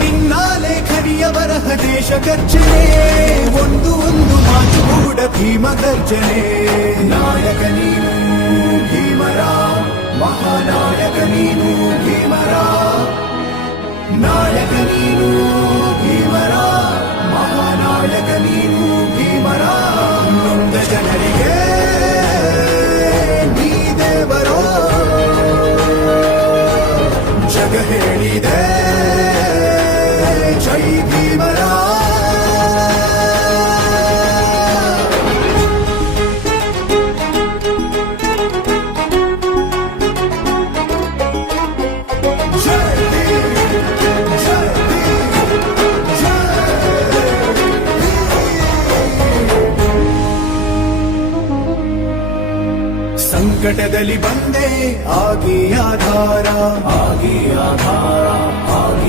ನಿನ್ನ ಲೇಖನಿಯ ಬರಹ ದೇಶ ಗರ್ಜನೆ, ಒಂದು ಮಾತು ಕೂಡ ಭೀಮ ಗರ್ಜನೆ. ನಾಯಕ ನೀನು ಭೀಮರ, ಮಹಾನಾಯಕ ನೀನು ಭೀಮರ, ನಾಯಕ ನೀನು ಭೀಮರ, ಮಹಾನಾಯಕ ನೀನು ಭೀಮರ. ನೊಂದ ಜನರಿಗೆ ನೀ ದೇವರೋ ಜಗ ಹೇಳಿದೆ ಜೈ ಭೀಮರ. ಸಂಕಟದಲ್ಲಿ ಬಂದೆ ಆಗಿ ಆಧಾರ, ಆಗಿ ಆಧಾರ.